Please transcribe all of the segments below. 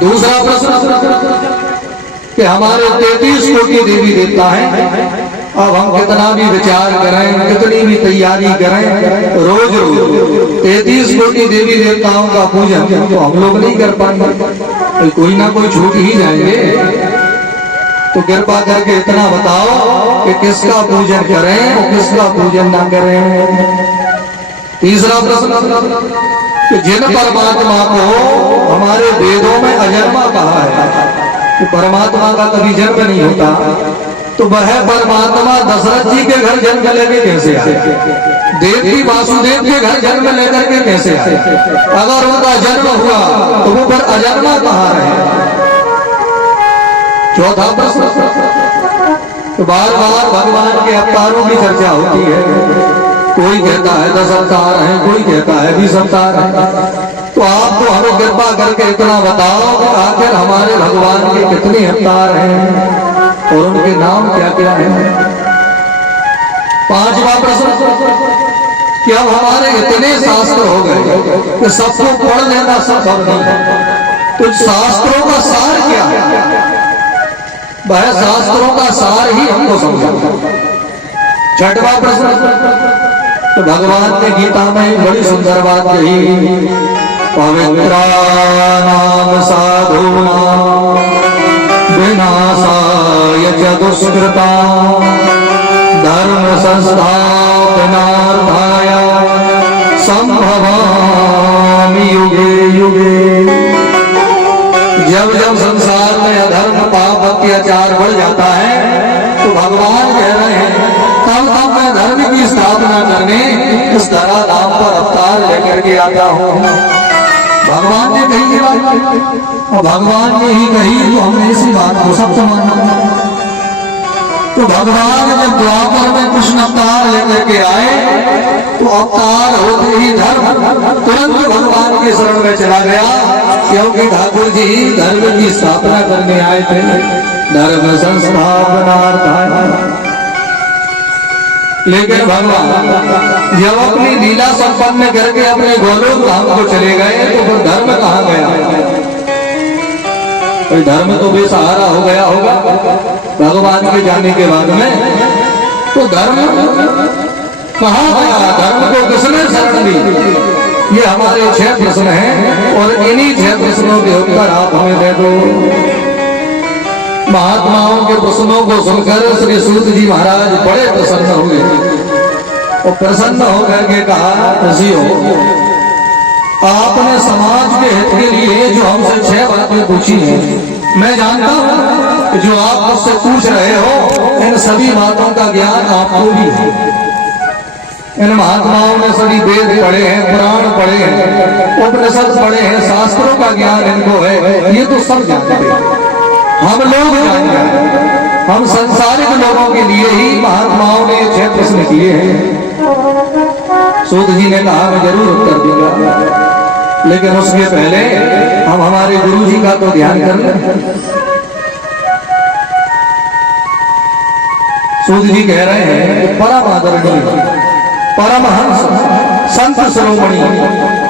दूसरा प्रश्न कि हमारे 33 कोटि देवी देवता हैं, अब हम कितना भी विचार करें, कितनी भी तैयारी करें, रोज रोज 33 कोटि देवी देवताओं का पूजन तो हम लोग नहीं कर पाएंगे, कोई ना कोई छूट ही जाएंगे। तो कृपा करके इतना बताओ कि किसका पूजन करें और किसका पूजन ना करें। तीसरा प्रश्न कि जिन परमात्मा को हमारे वेदों में अजन्मा कहा है, कि परमात्मा का कभी जन्म नहीं होता, तो वह परमात्मा दशरथ जी के घर जन्म लेके कैसे आए, देवकी वासुदेव के घर जन्म लेकर के कैसे आए? अगर उनका जन्म हुआ तो वो फिर अजन्मा कहाँ रहे? चौथा प्रश्न, तो बार बार भगवान के अवतारों की चर्चा होती है, कोई कहता है 10 अवतार हैं, कोई कहता है 20 अवतार हैं। तो आप तो हमें कृपा करके इतना बताओ कि आखिर हमारे भगवान के कितने अवतार हैं और उनके नाम क्या क्या हैं। पांचवा प्रश्न कि अब हमारे इतने शास्त्र हो गए कि सबको पढ़ लेना संभव नहीं, तो शास्त्रों का सार क्या है? वह शास्त्रों का सार ही हमको समझाओ। छठवां प्रश्न, तो भगवान ने गीता में बड़ी सुंदर बात कही, पवित्राणाम साधूनां विनाशाय च दुष्कृतां धर्म संस्थापनार्थाय संभवामि युगे युगे। जब जब संसार में अधर्म पाप अत्याचार बढ़ जाता है तो भगवान कह रहे हैं तब तब मैं धर्म की स्थापना करने इस धरा धाम पर अवतार लेकर के आता हूँ। भगवान ने कही बात और भगवान ने ही कही तो हमने इसी बात को सत्य माना। तो भगवान जब द्वापर में कृष्ण अवतार लेकर के आए तो अवतार होते ही धर्म तुरंत भगवान के शरण में चला गया, क्योंकि ठाकुर जी धर्म की स्थापना करने आए थे, धर्म संस्थापनार्थाय। लेकिन भगवान जब अपनी लीला संपन्न करके अपने गोलोक धाम को चले गए तो फिर धर्म कहाँ गया? कोई धर्म तो बेसहारा हो गया होगा भगवान के जाने के बाद में, तो धर्म कहाँ गया? धर्म को किसने शरण दी? ये हमारे 6 प्रश्न हैं और इन्हीं 6 प्रश्नों के उत्तर आप हमें दे दो। महात्माओं के प्रश्नों को सुनकर श्री सूत जी महाराज बड़े प्रसन्न हुए और प्रसन्न होकर के कहा, ऋषियों आपने समाज के हित के लिए जो हमसे 6 बातें पूछी हैं, मैं जानता हूँ कि जो आप मुझसे पूछ रहे हो इन सभी बातों का ज्ञान आपको भी है। इन महात्माओं ने सभी वेद पढ़े हैं, पुराण पढ़े हैं, उपनिषद पढ़े हैं, शास्त्रों का ज्ञान इनको है, ये तो सब जानते हैं। हम लोग जानते हैं, हम संसारिक लोगों के लिए ही महात्माओं ने 6 प्रश्न किए हैं। सूत जी ने कहा मैं जरूर उत्तर दूंगा, लेकिन उसके पहले हम हमारे गुरु जी का तो ध्यान कर लें। सूत जी कह रहे हैं परम आदरणीय परमहंस संत शिरोमणि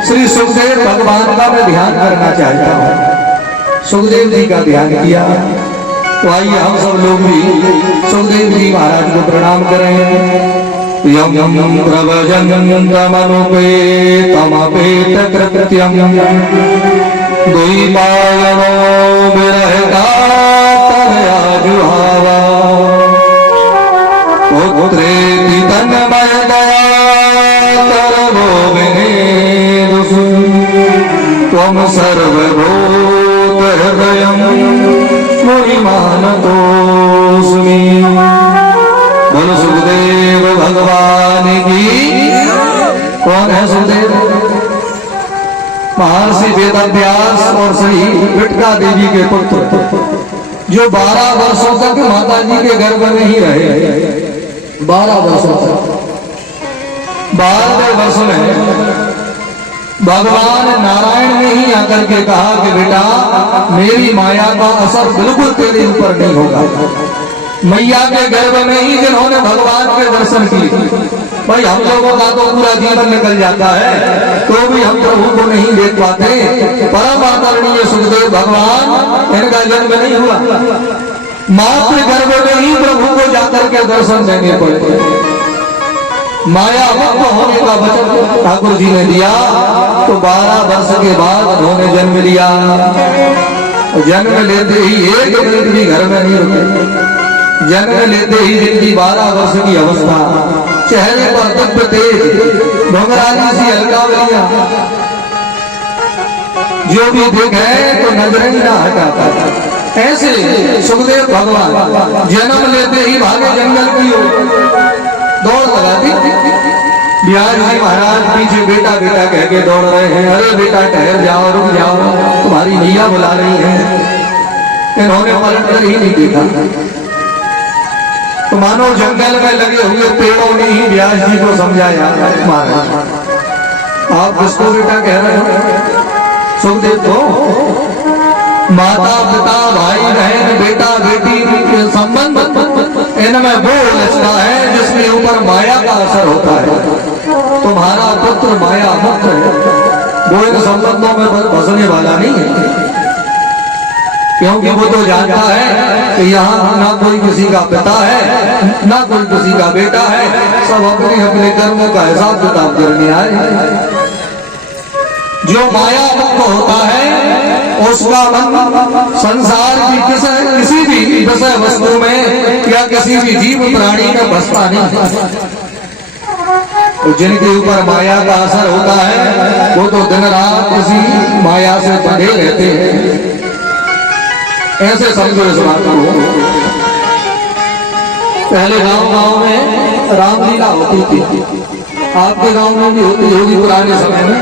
श्री सुखदेव भगवान का मैं ध्यान करना चाहता हूँ। सुखदेव जी का ध्यान किया, तो आइए हम सब लोग भी सुखदेव जी महाराज को प्रणाम करें। यम यम प्रवजन तमपेत कृत्यम द्वैपायनो विरहता तरया जुहावा पुत्रेति तन्मय दया तरवो विनेदुषु त्वं सर्वभूत हृदयं मुनिमानतोऽस्मि। बोलो सुखदेव भगवान की। कौन है सुखदेव? महर्षि वेदव्यास और श्री विटका देवी के पुत्र, जो 12 वर्षों तक माता जी के गर्भ में ही रहे। 12 वर्षों तक। 12वें वर्ष में भगवान नारायण ने ही आकर के कहा कि बेटा मेरी माया का असर बिल्कुल तेरे ऊपर नहीं होगा। मैया के गर्भ में ही जिन्होंने भगवान के दर्शन किए भाई हम लोगों का तो पूरा जीवन निकल जाता है तो भी हम प्रभु को नहीं देख पाते। परम आदरणीय सुखदेव भगवान, इनका जन्म नहीं हुआ, मातृ गर्भ में ही प्रभु को जाकर के दर्शन देने पड़े। माया मुक्त होने का वचन ठाकुर जी ने दिया तो 12 वर्ष के बाद उन्होंने जन्म लिया। जन्म लेते ही एक मिनट भी घर में नहीं रुके। जन्म लेते ही जिनकी 12 वर्ष की अवस्था, चेहरे पर दिव्य तेज, घुंघराली सी अलकावलियां, जो भी देखे तो नजरें ही ना हटाता। ऐसे सुखदेव भगवान जन्म लेते ही भागे जंगल की ओर, दौड़ लगा दी। बिहार जी महाराज पीछे बेटा बेटा कह के दौड़ रहे हैं। अरे बेटा ठहर जाओ, रुक जाओ, तुम्हारी मैया बुला रही है। इन्होंने पलट कर ही नहीं देखा तो मानो जंगल में लगे हुए पेड़ों ने ही व्यास जी को समझाया, महाराज आप किसको बेटा कह रहे हो? सुखदेव तो माता पिता भाई बहन बेटा बेटी के संबंध इनमें वो रचना है जिसके ऊपर माया का असर होता है। तुम्हारा पुत्र माया मुक्त है, वो इन संबंधों में फंसने वाला नहीं है, क्योंकि वो तो जानता है कि यहाँ ना कोई किसी का पिता है ना कोई किसी का बेटा है, सब अपने अपने कर्मों का हिसाब किताब करने आए। जो माया मुक्त होता है उसका मन संसार की किसी भी विषय वस्तु में या किसी भी जीव प्राणी में बसता नहीं। तो जिनके ऊपर माया का असर होता है वो तो दिन रात किसी माया से बंधे रहते हैं। ऐसे समझो इस बात को। पहले गांव में रामलीला होती थी, आपके गांव में भी होती होगी पुराने समय में,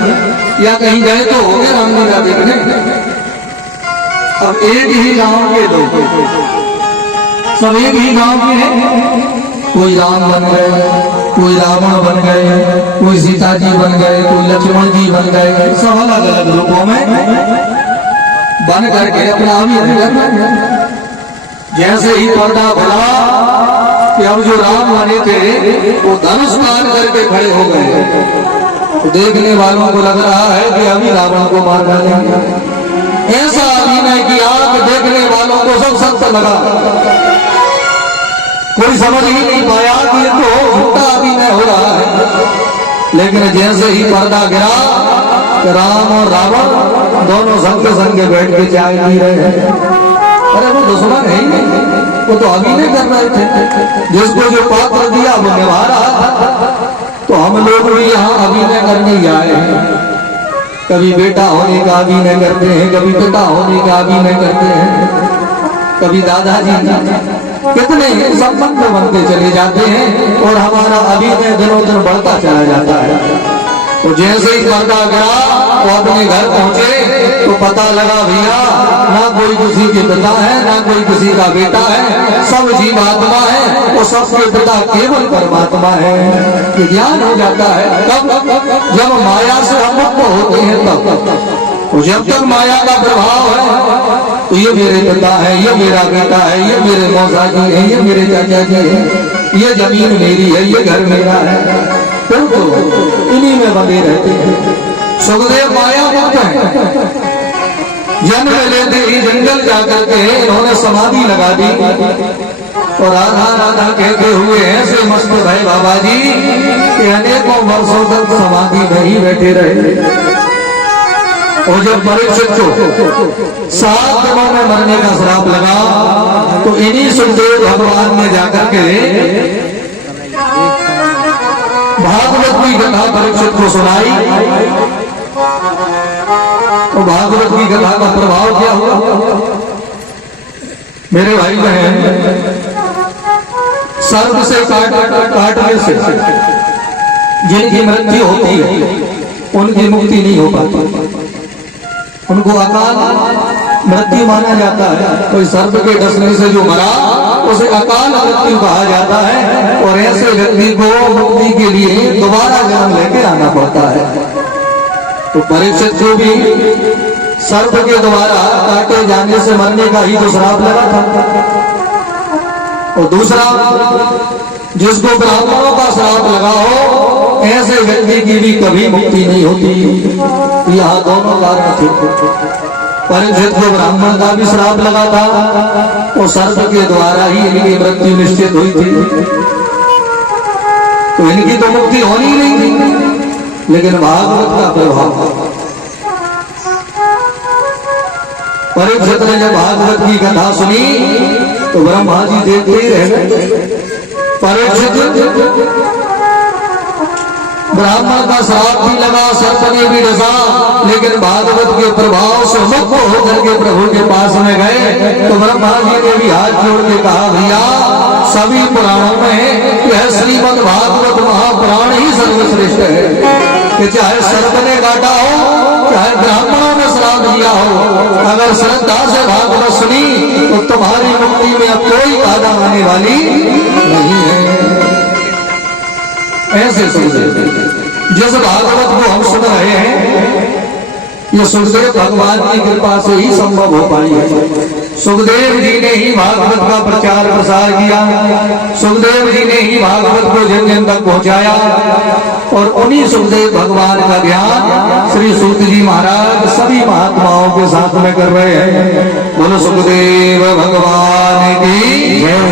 या कहीं गए तो हो गए रामलीला देखने। अब एक ही गांव के लोग, सब एक ही गांव के हैं, कोई राम बन गए, कोई रावण बन गए, कोई सीता जी बन गए, कोई लक्ष्मण जी बन गए, सब अलग अलग रूपों में बन करके अपना अभिनय। जैसे ही पर्दा खुला कि अब जो राम बने थे वो धनुष तान करके खड़े हो गए, तो देखने वालों को लग रहा है कि अभी रावण को मार डालेंगे। ऐसा अभिनय किया कि देखने वालों को सब सत्य लगा, कोई समझ ही नहीं पाया कि ये तो झूठा अभिनय हो रहा है। लेकिन जैसे ही पर्दा गिरा राम और रावण दोनों संग संग बैठ के चाय पी रहे हैं। अरे वो दुश्मन है ही नहीं, वो तो अभिनय कर रहे थे, जिसको जो पात्र दिया वो निभा रहा था। तो हम लोग भी यहाँ अभिनय करने ही आए हैं। कभी बेटा होने का अभिनय करते हैं, कभी पिता होने का अभिनय करते हैं, कभी दादाजी, कितने संबंध बनते चले जाते हैं और हमारा अभिनय दिनों दिन बढ़ता चला जाता है। तो जैसे ही पर्दा गिरा वो अपने घर पहुंचे तो पता लगा भैया ना कोई किसी के पिता है ना कोई किसी का बेटा है, सब जीवात्मा है, वो सबके पिता केवल परमात्मा है। ये ज्ञान हो जाता है कब? जब माया से हम मुक्त होते हैं तब। तो जब तक माया का प्रभाव है तो ये मेरे पिता है, ये मेरा बेटा है, ये मेरे मौसा जी है, ये मेरे चाचा जी है, ये जमीन मेरी है, ये घर मेरा है, फिर तो इन्हीं में बंधे रहते हैं। सुखदेव माया मुक्त है। जन्म लेते ही जंगल जाकर के इन्होंने समाधि लगा दी और राधा राधा कहते हुए ऐसे मस्त भय बाबा जी कि अनेकों वर्षों तक समाधि में ही बैठे रहे। और जब परीक्षित को 7 दिनों में मरने का श्राप लगा तो इन्हीं सुखदेव भगवान ने जाकर के भागवत की कथा परीक्षित को सुनाई। तो भागवत की कथा का प्रभाव क्या हुआ? मेरे भाई बहन, सर्प से काटने से जिनकी मृत्यु होती है उनकी मुक्ति नहीं हो पाती, उनको अकाल मृत्यु माना जाता है। कोई सर्प के डसने से जो मरा उसे अकाल मृत्यु कहा जाता है। और ऐसे व्यक्ति को मुक्ति के लिए दोबारा जन्म लेके आना पड़ता है। तो परीक्षित को भी सर्प के द्वारा काटे जाने से मरने का ही तो श्राप लगा था। और दूसरा जिसको ब्राह्मणों का श्राप लगा हो, ऐसे व्यक्ति की भी कभी मुक्ति नहीं होती। यहाँ दोनों कारण थे। परीक्षित को ब्राह्मण का भी श्राप लगा था, वो सर्प के द्वारा ही इनकी मृत्यु निश्चित हुई थी, तो इनकी तो मुक्ति होनी ही नहीं थी। लेकिन भागवत का प्रभाव, परीक्षित ने जब भागवत की कथा सुनी तो ब्रह्मा जी देखते ही रह गए। परीक्षित ब्राह्मण का श्राप भी लगा, सर्प ने भी डसा, लेकिन भागवत के प्रभाव से मुक्त होकर के प्रभु के पास में गए तो ब्रह्मा जी ने भी हाथ जोड़ के कहा, भैया सभी पुराणों में यह श्रीमद् भागवत महापुराण ही सर्वश्रेष्ठ है। कि चाहे सर्प ने काटा हो, चाहे ब्राह्मणों ने श्राप दिया हो, अगर श्रद्धा से भागवत सुनी तो तुम्हारी मुक्ति में अब कोई बाधा आने वाली नहीं है। ऐसे सुखदेव, जिस भागवत को हम सुन रहे हैं, ये सुखदेव भगवान की कृपा से ही संभव हो पाई है। सुखदेव जी ने ही भागवत का प्रचार प्रसार किया, सुखदेव जी ने ही भागवत को जन जन तक पहुंचाया, और उन्हीं सुखदेव भगवान का ध्यान श्री सूत जी महाराज सभी महात्माओं के साथ में कर रहे हैं। बोलो सुखदेव भगवान की जय।